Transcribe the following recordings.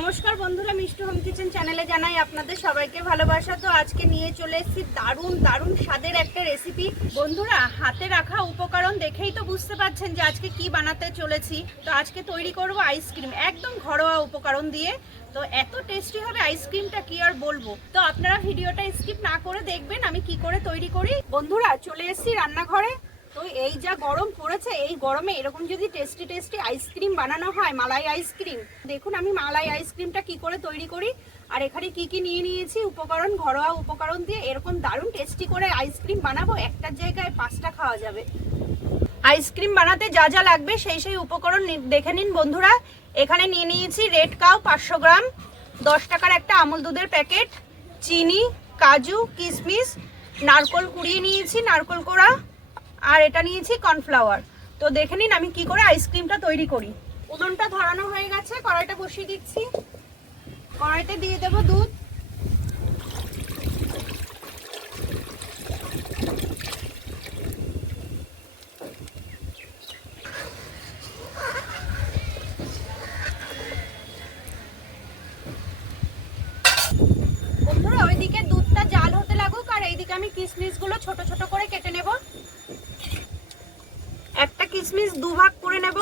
নমস্কার বন্ধুরা, মিষ্টি হোম কিচেন চ্যানেলে জানাই আপনাদের সবাইকে ভালোবাসা। তো আজকে নিয়ে চলে এসেছি দারুণ দারুণ স্বাদের একটা রেসিপি। বন্ধুরা, হাতে রাখা উপকরণ দেখেই তো বুঝতে পারছেন যে আজকে কি বানাতে চলেছি। তো আজকে তৈরি করব আইসক্রিম, একদম ঘরোয়া উপকরণ দিয়ে। তো এত টেস্টি হবে আইসক্রিমটা, কি আর বলবো। তো আপনারা ভিডিওটা স্কিপ না করে দেখবেন আমি কি করে তৈরি করি। বন্ধুরা, চলে এসেছি রান্নাঘরে। তো এই যা গরম পড়েছে, এই গরমে এরকম যদি টেস্টি টেস্টি আইসক্রিম বানানো হয়, মালাই আইসক্রিম, দেখুন আমি মালাই আইসক্রিমটা কি করে তৈরি করি। আর এখানে কি কি নিয়ে নিয়েছি উপকরণ, ঘরোয়া উপকরণ দিয়ে এরকম দারুণ টেস্টি করে আইসক্রিম বানাবো, একটার জায়গায় 5টা খাওয়া যাবে। আইসক্রিম বানাতে যা যা লাগবে সেই উপকরণ দেখে নিন বন্ধুরা। এখানে নিয়ে নিয়েছি রেড কাউ 500 গ্রাম, 10 টাকার একটা আমুল দুধের প্যাকেট, চিনি, কাজু, কিশমিশ, নারকোল কুড়িয়ে নিয়েছি, নারকোল কোড়া, আর এটা নিয়েছি কর্নফ্লাওয়ার। তো দেখে নিন আমি কি করে আইসক্রিমটা তৈরি করি। উনুনটা ধরানো হয়ে গেছে, কড়াইটা বসিয়ে দিচ্ছি। কড়াইতে দিয়ে দেব দুধ। বন্ধুরা, ওইদিকে দুধটা জাল হতে লাগুক, আর এইদিকে আমি কিশমিশগুলো ছোট ছোট করে কেটে নেব। একটা কিশমিশ 2 ভাগ করে নেব।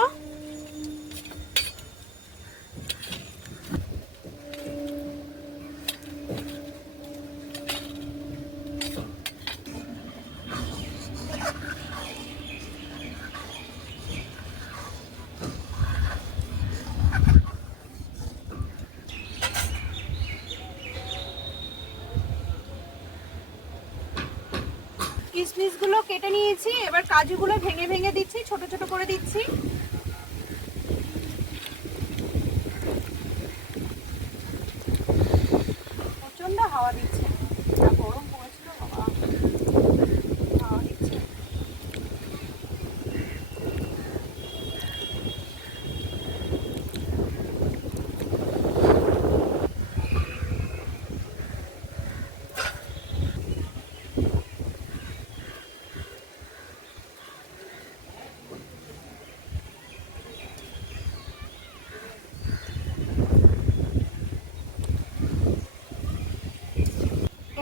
কিশমিশগুলো কেটে নিয়েছি, এবার কাজুগুলো ভেঙে ভেঙে দিচ্ছি, ছোট ছোট করে দিচ্ছি। প্রচন্ড হাওয়া দিচ্ছে, গরম পড়েছিল বাবা, হাওয়া দিচ্ছে।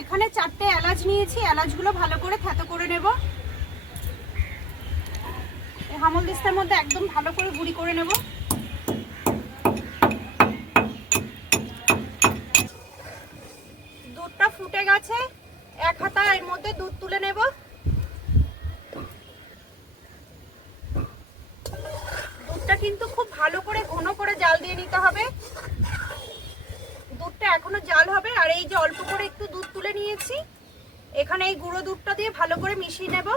এখানে 4টে এলাচ নিয়েছি, এলাচগুলো ভালো করে থেতো করে নেব। এই হামলদিস্তার মধ্যে একদম ভালো করে গুঁড়ি করে নেব। দুধটা ফুটে গেছে, 1 হাতা এর মধ্যে দুধ তুলে নেব। দুধটা কিন্তু খুব ভালো করে ঘন করে জাল দিয়ে নিতে হবে। দুধটা এখনো জাল হবে। আর এই যে অল্প করে একটু দুধ তুলে নিয়েছি, এখানে এই গুঁড়ো দুধটা দিয়ে ভালো করে মিশিয়ে নেব।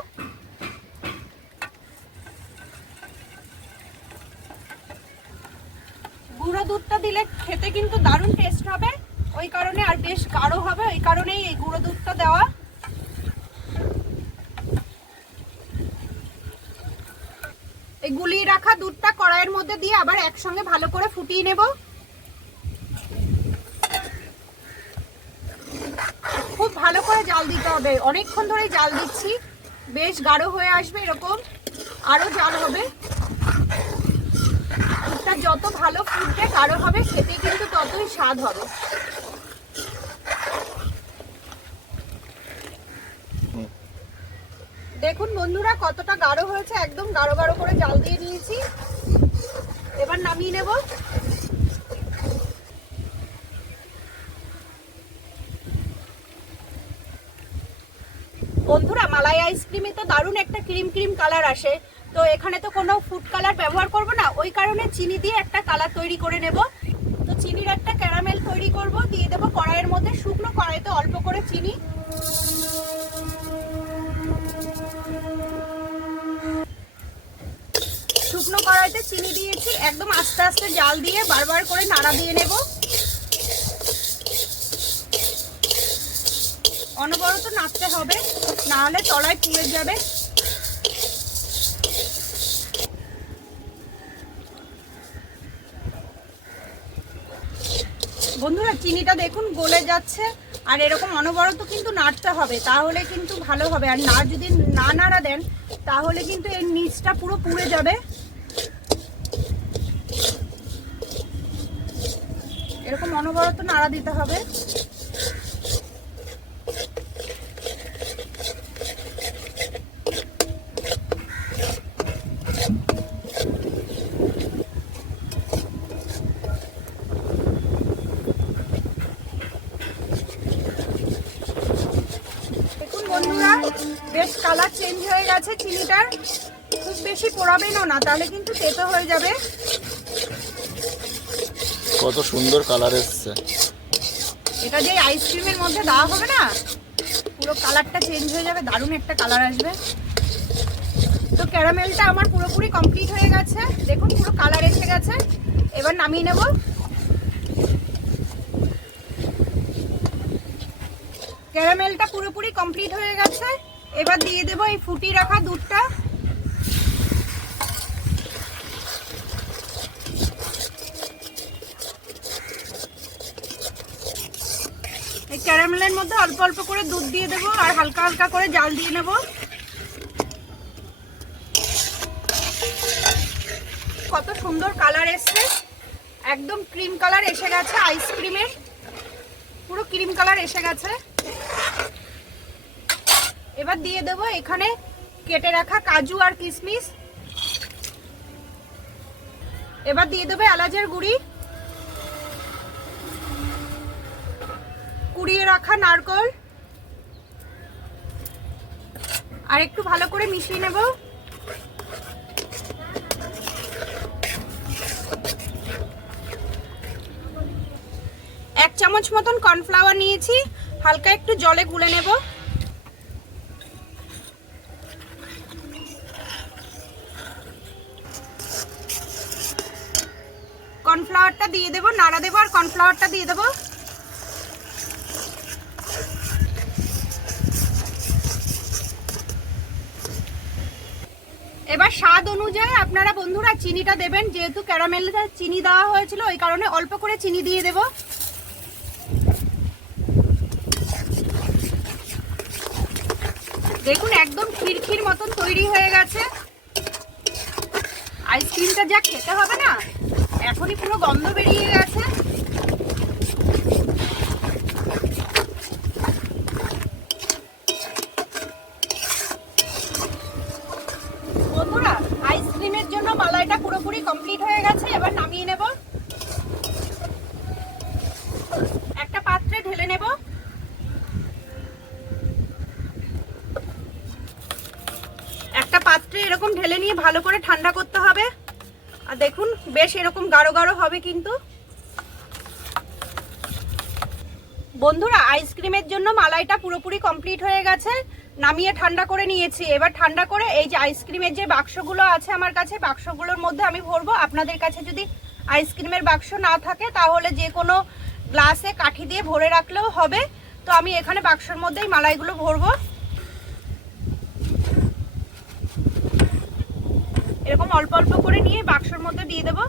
গুঁড়ো দুধটা দিলে খেতে কিন্তু দারুণ টেস্ট হবে, ওই কারণে, আর বেশ গাঢ় হবে, ওই কারণেই এই গুঁড়ো দুধটা দেওয়া। এই গুলিয়ে রাখা দুধটা কড়াইয়ের মধ্যে দিয়ে আবার একসঙ্গে ভালো করে ফুটিয়ে নেব। খুব ভালো করে জাল দিতে হবে, অনেকক্ষণ ধরে জাল দিচ্ছি, বেশ গাঢ় হয়ে আসবে, এরকম আরো জাল হবে। দুধটা যত ভালো ফুটবে, গাঢ় হবে, খেতে কিন্তু ততই স্বাদ হবে। দেখুন বন্ধুরা কতটা গাঢ় হয়েছে, একদম গাঢ় গাঢ় করে জাল দিয়ে নিয়েছি। এবার নামিয়ে নেব। বন্ধুরা, মালাই আইসক্রিমে তো দারুণ একটা ক্রিম ক্রিম কালার আসে। তো এখানে তো কোনো ফুড কালার ব্যবহার করব না, ওই কারণে চিনি দিয়ে একটা কালার তৈরি করে নেব। তো চিনির একটা ক্যারামেল তৈরি করব, দিয়ে দেবো কড়াইয়ের মধ্যে। শুকনো কড়াইতে অল্প করে চিনি, শুকনো কড়াইতে চিনি দিয়েছি, একদম আস্তে আস্তে জাল দিয়ে বারবার করে নাড়া দিয়ে নেব। অনবরত নাড়তে হবে, না হলে তলায় পুড়ে যাবে। বন্ধুরা, চিনিটা দেখুন গলে যাচ্ছে, আর এরকম অনবরত কিন্তু নাড়তে হবে, তাহলে কিন্তু ভালো হবে। আর না যদি না নাড়া দেন তাহলে কিন্তু এর নিচটা পুরো পুড়ে যাবে। অনবরত নাড়া দিতে হবে। দেখুন বন্ধুরা, বেশ কালার চেঞ্জ হয়ে গেছে চিনিটার। খুব বেশি পোড়াবেনও না, তাহলে কিন্তু তেতো হয়ে যাবে। কত সুন্দর কালার এসছে। এটা যে আইসক্রিমের মধ্যে দেওয়া হবে না, পুরো কালারটা চেঞ্জ হয়ে যাবে, দারুণ একটা কালার আসবে। তো ক্যারামেলটা আমার পুরোপুরি কমপ্লিট হয়ে গেছে, দেখুন পুরো কালার এসে গেছে। এবার নামিয়ে নেব। ক্যারামেলটা পুরোপুরি কমপ্লিট হয়ে গেছে। এবার দিয়ে দেবো এই ফুটিয়ে রাখা দুধটা। এই ক্যারামেলের মধ্যে অল্প অল্প করে দুধ দিয়ে দেবো আর হালকা হালকা করে জাল দিয়ে নেব। কত সুন্দর কালার এসছে, একদম ক্রিম কালার এসে গেছে আইসক্রিমের, পুরো ক্রিম কালার এসে গেছে। এবার দিয়ে দেবো এখানে কেটে রাখা কাজু আর কিশমিশ। এবার দিয়ে দেবো এলাচের গুঁড়ি, কুড়িয়ে রাখা নারকেল, আর একটু ভালো করে মিশিয়ে নেব। এক চামচ মতন কর্নফ্লাওয়ার নিয়েছি, হালকা একটু জলে গুলে নেব। কর্নফ্লাওয়ারটা দিয়ে দেবো, নাড়া দেবো আর কর্নফ্লাওয়ারটা দিয়ে দেবো। এবার স্বাদ অনুযায়ী আপনারা বন্ধুরা চিনিটা দেবেন, যেহেতু ক্যারামেলে চিনি দেওয়া হয়েছিল ওই কারণে অল্প করে চিনি দিয়ে দেব। দেখুন একদম খিরখির মতন তৈরি হয়ে গেছে। আইসক্রিমটা যা খেতে হবে না, এখনই পুরো গন্ধ বেরিয়ে গেছে। বন্ধুরা আইসক্রিমের জন্য মালাইটা পুরোপুরি কমপ্লিট হয়ে গেছে, এবার নামিয়ে নেব। একটা পাত্রে ঢেলে নেব। একটা পাত্রে এরকম ঢেলে নিয়ে ভালো করে ঠান্ডা করতে হবে। আর দেখুন বেশ এরকম গাঢ় গাঢ় হবে কিন্তু। বন্ধুরা আইসক্রিমের জন্য মালাইটা পুরোপুরি কমপ্লিট হয়ে গেছে, নামিয়ে ঠান্ডা করে নিয়েছি। এবার ঠান্ডা করে এই যে আইসক্রিমের যে বাক্সগুলো আছে আমার কাছে, বাক্সগুলোর মধ্যে আমি ভরবো। আপনাদের কাছে যদি আইসক্রিমের বাক্স না থাকে তাহলে যে কোনো গ্লাসে কাঠি দিয়ে ভরে রাখলেও হবে। তো আমি এখানে বাক্সের মধ্যেই মালাইগুলো ভরবো। এরকম অল্প অল্প করে নিয়ে বাক্সের মধ্যে দিয়ে দেবো।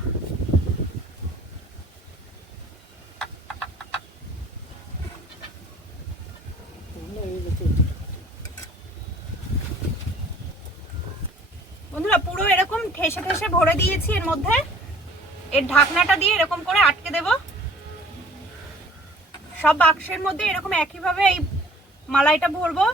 বন্ধুরা পুরো এরকম ঠেসে ঠেসে ভরে দিয়েছি এর মধ্যে। এর ঢাকনাটা দিয়ে এরকম করে আটকে দেব। সব বাক্সের মধ্যে এরকম একইভাবে এই মালাইটা ভরবো।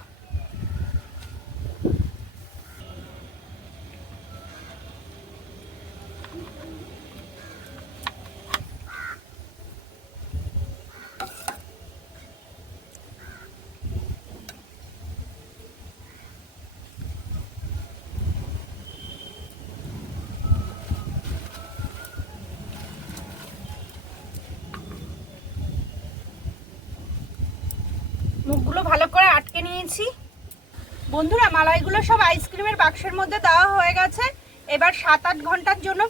মুখগুলো ভালো করে আটকে নিয়েছি। বন্ধুরা মালাইগুলো সব আইসক্রিমের বাক্সের মধ্যে দেওয়া হয়ে গেছে। এবার 7-8 ঘন্টার জন্য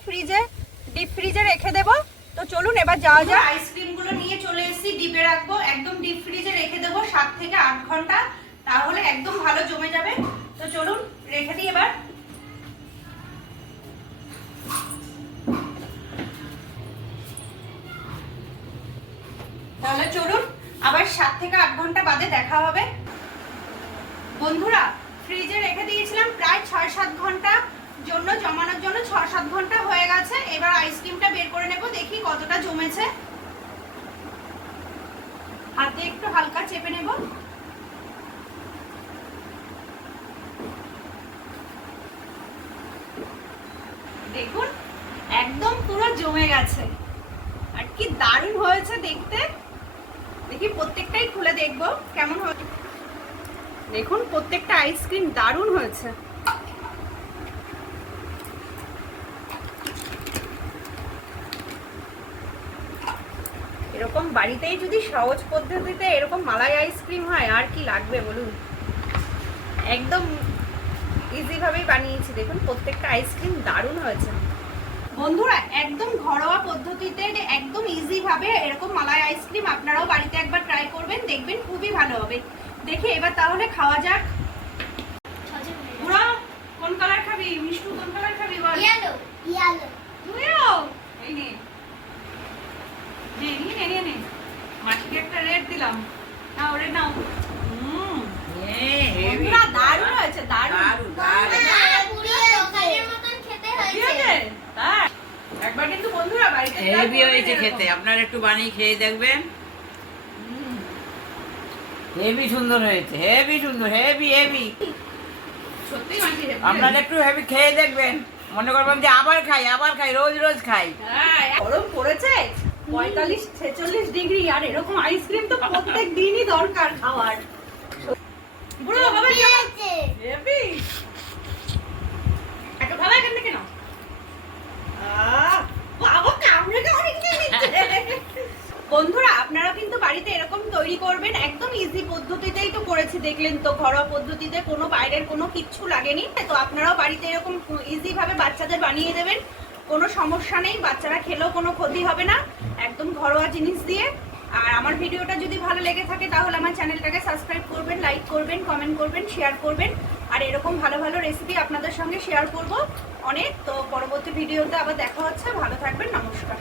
ডিপ ফ্রিজে রেখে দেব। তো চলুন এবার যাওয়া যাক। আইসক্রিমগুলো নিয়ে চলে এসেছি, ডিপে রাখবো, একদম ডিপ ফ্রিজে রেখে দেবো 7 থেকে 8 ঘন্টা, তাহলে একদম ভালো জমে যাবে। তো চলুন রেখে দিই এবার। তাহলে চলুন আবার 7 থেকে 8 ঘন্টা বাদে দেখা হবে। বন্ধুরা ফ্রিজে রেখে দিয়েছিলাম প্রায় 6-7 ঘন্টা জন্য, জমানোর জন্য 6-7 ঘন্টা হয়ে গেছে। এবার আইসক্রিমটা বের করে নেব, দেখি কতটা জমেছে। হাতে একটু হালকা চেপে নেব। দেখুন একদম পুরো জমে গেছে, আর কি দারুণ হয়েছে দেখতে। দেখি প্রত্যেকটাই খুলে দেখবো কেমন হয়েছে। দেখুন প্রত্যেকটা আইসক্রিম দারুণ হয়েছে। এরকম বাড়িতেই যদি সহজ পদ্ধতিতে এরকম মালাই আইসক্রিম হয় আর কি লাগবে বলুন। একদম ইজি ভাবেই বানিয়েছি। দেখুন প্রত্যেকটা আইসক্রিম দারুণ হয়েছে। বন্ধুরা একদম ঘরোয়া পদ্ধতিতে একদম ইজি ভাবে এরকম মালাই আইসক্রিম আপনারাও বাড়িতে একবার ট্রাই করবেন, দেখবেন খুবই ভালো হবে। দেখে এবার তাহলে খাওয়া যাক। বুড়া কোন কালার খাবি? মিষ্টু কোন কালার খাবি বল? ইয়েলো ইয়েলো তুইও এই নে নে নে নে নে মাটিকে একটা রেড দিলাম। নাও রেড নাও। বন্ধুরা দারুণ হয়েছে, দারুণ। পুরো দোকানের মতন খেতে ঠিক হয়েছে। আছে? তাই? একবার কিন্তু বন্ধুরা বাড়িতে try হেভি করবেন হয়েছে এরকম। খেতে, আপনারা একটু বানিয়ে খেয়ে দেখবেন। হেভি সুন্দর হয়েছে, হেভি সুন্দর, হেভি হেভি। সত্যি মাটি হেভি আপনারা হয়েছে। একটু হেভি খেয়ে দেখবেন, মনে করবেন যে আবার খাই, রোজ রোজ খাই। হ্যাঁ, গরম পড়েছে 45-46 ডিগ্রি, আর এরকম আইসক্রিম তো প্রত্যেক দিনই দরকার খাওয়ার। বুড়ো বাবা কি হয়েছে? হেভি। একটু খাওয়া এখান থেকে নাও। বাবা কামড়ে কামড়ে খেয়ে নিচ্ছে। বন্ধুরা আপনারা কিন্তু বাড়িতে এরকম তৈরি করবেন, একদম ইজি পদ্ধতিতেই তো করেছি, দেখলেন তো ঘরোয়া পদ্ধতিতে, কোনো বাইরের কোনো কিচ্ছু লাগেনি। তো আপনারাও বাড়িতে এরকম ইজি ভাবে বাচ্চাদের বানিয়ে দেবেন, কোনো সমস্যা নেই, বাচ্চারা খেলেও কোনো ক্ষতি হবে না, একদম ঘরোয়া জিনিস দিয়ে। আর আমার ভিডিওটা যদি ভালো লেগে থাকে তাহলে আমার চ্যানেলটাকে সাবস্ক্রাইব করবেন, লাইক করবেন, কমেন্ট করবেন, শেয়ার করবেন। আর এরকম ভালো ভালো রেসিপি আপনাদের সঙ্গে শেয়ার করব অনেক। তো পরবর্তী ভিডিওতে আবার দেখা হচ্ছে, ভালো থাকবেন, নমস্কার।